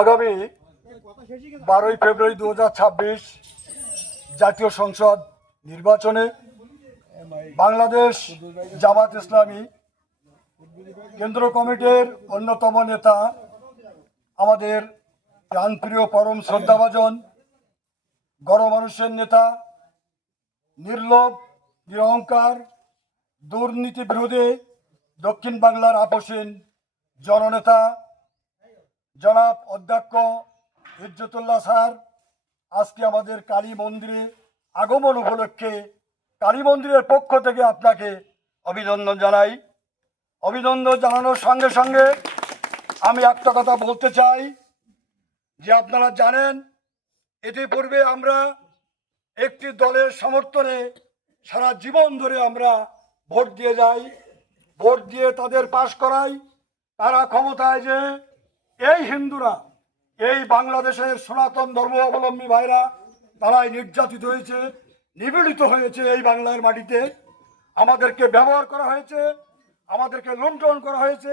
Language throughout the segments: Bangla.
আগামী 12ই ফেব্রুয়ারি 2026 জাতীয় সংসদ নির্বাচনে বাংলাদেশ জামাত ইসলামী কেন্দ্র কমিটির অন্যতম নেতা, আমাদের প্রাণপ্রিয় পরম শ্রদ্ধাভাজন গণমানুষের নেতা, নির্লোভ নিরহংকার দুর্নীতি বিরোধী দক্ষিণ বাংলার আপসীন জননেতা জনাব অধ্যক্ষ ইজ্জতুল্লাহ স্যার আজকে আমাদের কালী মন্দিরে আগমন উপলক্ষে কালী মন্দিরের পক্ষ থেকে আপনাকে অভিনন্দন জানাই। অভিনন্দন জানানোর সঙ্গে সঙ্গে আমি একটা কথা বলতে চাই যে আপনারা জানেন ইতিপূর্বে আমরা একটি দলের সমর্থনে সারা জীবন ধরে আমরা ভোট দিয়ে যাই, ভোট দিয়ে তাদের পাশ করাই। তারা ক্ষমতায় যে এই হিন্দুরা, এই বাংলাদেশের সনাতন ধর্ম অবলম্বী ভাইরা তারাই নির্যাতিত হয়েছে, নিপীড়িত হয়েছে। এই বাংলার মাটিতে আমাদেরকে ব্যবহার করা হয়েছে, আমাদেরকে লুণ্ঠন করা হয়েছে,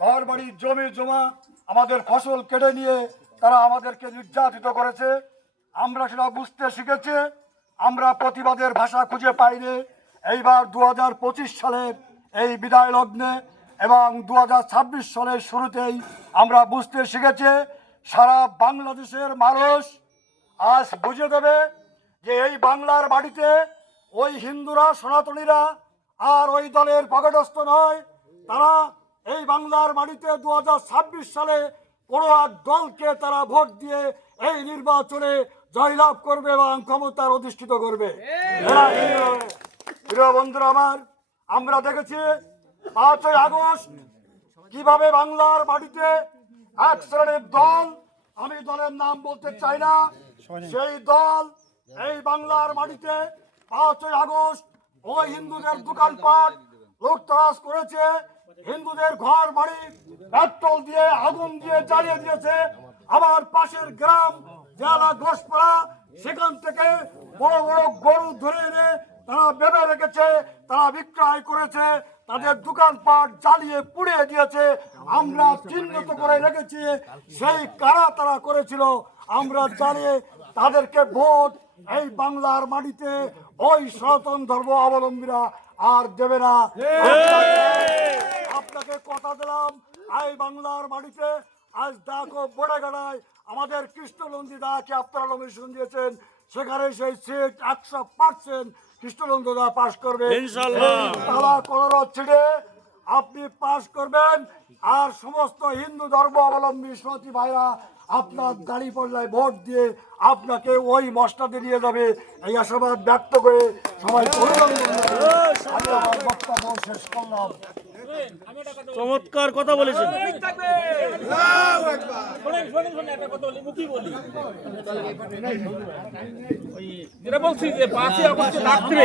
ঘর বাড়ির জমি জমা আমাদের ফসল কেড়ে নিয়ে তারা আমাদেরকে নির্যাতিত করেছে। আমরা সেটা বুঝতে শিখেছি, আমরা প্রতিবাদের ভাষা খুঁজে পাইনি। এইবার 2025 সালের এই বিদায় লগ্নে এবং 2026 সালের শুরুতেই আমরা বুঝতে শিখেছি, সারা বাংলাদেশের মানুষ আজ বুঝে দেবে যে এই বাংলার বাড়িতে ওই হিন্দুরা, সনাতনীরা আর ওই দলের পকেটস্থ নয়। তারা এই বাংলার মাটিতে 2026 সালে কোনো এক দলকে তারা ভোট দিয়ে এই নির্বাচনে জয়লাভ করবে এবং ক্ষমতার অধিষ্ঠিত করবে। প্রিয় বন্ধুরা আমার, আমরা দেখেছি 5ই আগস্ট কিভাবে বাংলার মাটিতে এক শ্রেণীর দল, আমি দলের নাম বলতে চাই না, সেই দল এই বাংলার মাটিতে 5ই আগস্ট ওই হিন্দুদের দোকানপাট লুটতরাজ করেছে, হিন্দুদের ঘর বাড়ি পেট্রোল দিয়ে আগুন দিয়ে জ্বালিয়ে দিয়েছে। আমার পাশের গ্রাম জেলা ঘোষপাড়া, সেখান থেকে বড় বড় গরু ধরে এনে তারা বেঁধে রেখেছে, তারা বিক্রয় করেছে, তাদের দোকানপাট জ্বালিয়ে পুড়িয়ে দিয়েছে। আমরা চিহ্নিত করে রেখেছি সেই কারা তারা করেছিল। আমরা জানি তাদেরকে ভোট এই বাংলার মাটিতে ওই সনাতন ধর্ম অবলম্বীরা আর দেবে না। আপনাকে কথা দিলাম, এই বাংলার মাটিতে আজ দেখো বড়গাড়ায় আমাদের কৃষ্ণনন্দী দাকে আপনারা নমিনেশন দিয়েছেন, সেখানে সেই সিট 100% কৃষ্ণনন্দ দা পাশ করবে ইনশাআল্লাহ। তারা কোনো ছিড়ে আপনি পাশ করবেন, আর সমস্ত হিন্দু ধর্ম অবলম্বী সতী ভাইরা আপনার দাঁড়ি পর্যায়ে ভোট দিয়ে আপনাকে ওই মসনাদে নিয়ে যাবে। এই আশাবাদ ব্যক্ত করে সবাই বক্তব্য শেষ করলাম। চমৎকার কথা বলেছেন। যেটা বলছি যে 5ই আগস্ট রাত্রে